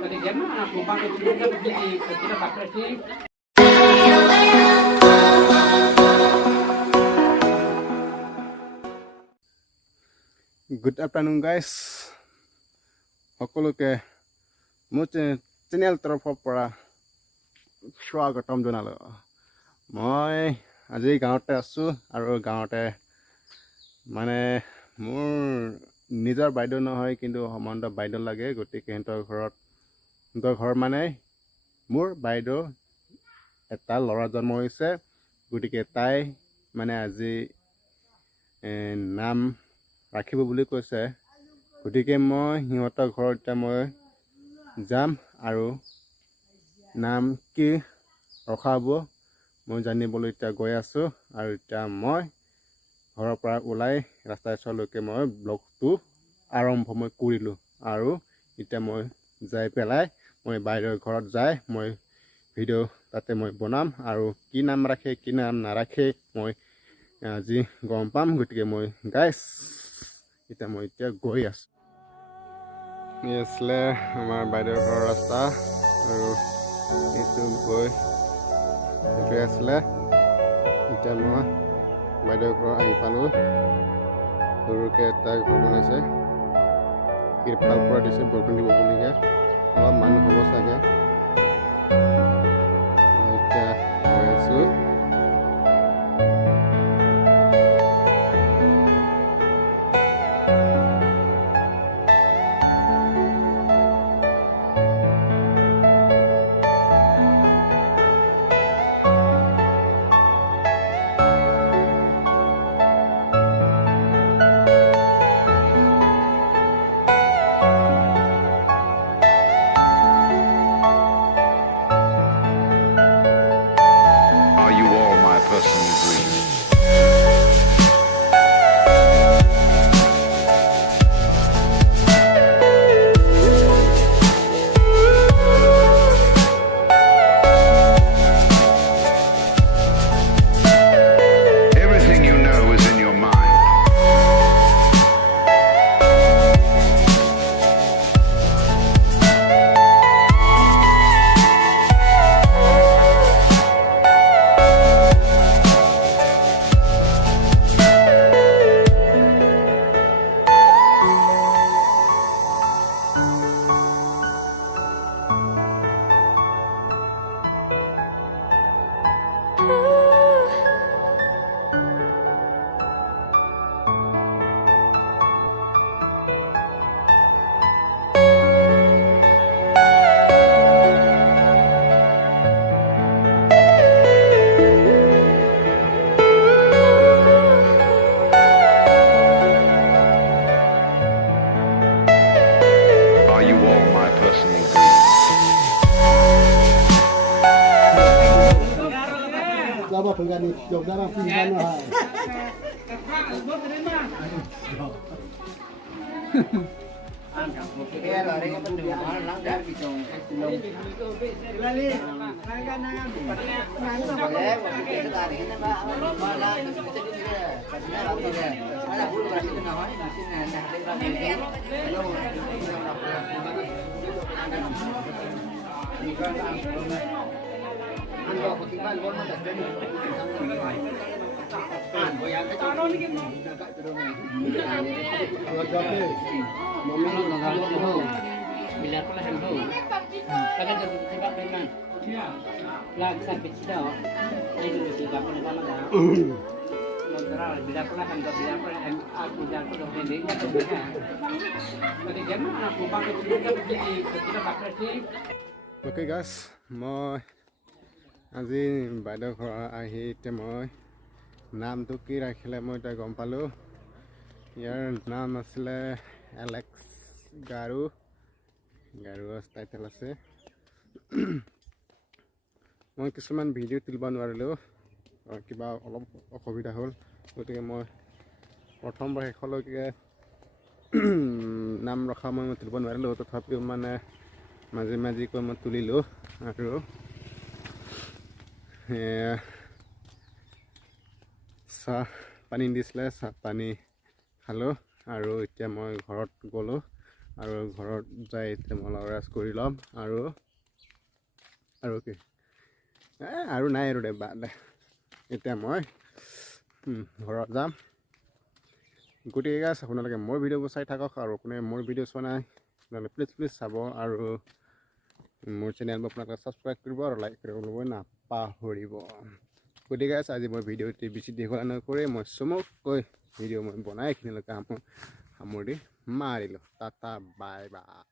Good afternoon, guys. সকলোকে মোৰ channel তৰফৰ পৰা স্বাগতম জনালো। মই আজি গাঁৱতে আছোঁ আৰু গাঁৱতে মানে মোৰ নিজৰ বাইদেউ নহয় কিন্তু সম্বন্ধ বাইদেউ লাগে, গতিকে সিহঁতৰ ঘৰ মানে মোৰ বাইদেউ এটা ল'ৰা জন্ম হৈছে, গতিকে তাই মানে আজি নাম ৰাখিব বুলি কৈছে। গতিকে মই সিহঁতৰ ঘৰত এতিয়া মই যাম আৰু নাম কি ৰখাব মই জানিবলৈ এতিয়া গৈ আছোঁ। আৰু এতিয়া মই ঘৰৰ পৰা ওলাই ৰাস্তা ওচৰলৈকে মই ব্লগটো আৰম্ভ মই কৰিলোঁ। আৰু এতিয়া মই যাই পেলাই মই বাইদেউৰ ঘৰত যাই মই ভিডিঅ' তাতে মই বনাম আৰু কি নাম ৰাখে কি নাম নাৰাখে মই আজি গম পাম। গতিকে মই গাইছ এতিয়া মই গৈ আছোঁ। এই আছিলে আমাৰ বাইদেউৰ ঘৰৰ ৰাস্তা আৰু এইটো গৈ এইটোৱে আছিলে। এতিয়া মই বাইদেউৰ ঘৰ আহি পালোঁ। সৰুকৈ এটা ঘৰ বনাইছে, তিৰপাল পৰা দিছে, বৰষুণ দিব বুলিকে অলপ মানুহ হ'ব চাগে। মই এতিয়া গৈ আছোঁ। Are you all my personal dreams? Everything you know is in your mind. Are you all my personal dreams? Lama pengganti jog dalam pinggan lah. Bila aku lah handle, kalau jadi sebab memang lag sampai tidak, ini dulu sih kamu nak sama dah. Nonton bila aku lah handle, bila aku jangan aku dah handle nya tu kan. Jadi jangan aku pakai juga kita pakai sih. Okay guys, মই আজি বাইদেউৰ ঘৰ আহি এতিয়া মই নামটো কি ৰাখিলে মই এতিয়া গম পালোঁ। ইয়াৰ নাম আছিলে এলেক্স গাৰু টাইটেল আছে। মই কিছুমান ভিডিঅ' তুলিব নোৱাৰিলোঁ, কিবা অলপ অসুবিধা হ'ল, গতিকে মই প্ৰথমবাৰ শেষলৈকে নাম ৰখা মই তুলিব নোৱাৰিলোঁ। তথাপিও মানে মাজে মাজেকৈ মই তুলিলোঁ আৰু চাহ পানী দিছিলে, চাহ পানী খালোঁ আৰু এতিয়া মই ঘৰত গ'লোঁ আৰু ঘৰত যাই এতিয়া মই লৰাজ কৰি ল'ম আৰু কি আৰু নাই আৰু দে বাদ দে এতিয়া মই ঘৰত যাম গতিকে গাইছ আপোনালোকে মোৰ ভিডিঅ'বোৰ চাই থাকক আৰু কোনে মোৰ ভিডিঅ' চোৱা নাই আপোনালোকে প্লিজ চাব আৰু মোৰ চেনেলবোৰ আপোনালোকে ছাবস্ক্ৰাইব কৰিব আৰু লাইক কৰিবলৈ নাপাহৰিব গতিকে গাইছ আজি মই ভিডিঅ'টি বেছি দীঘলীয়া নকৰি মই চমুকৈ ভিডিঅ' মই বনাই এইখিনিলৈকে সামৰি মাৰিলোঁ টাটা বাই বাই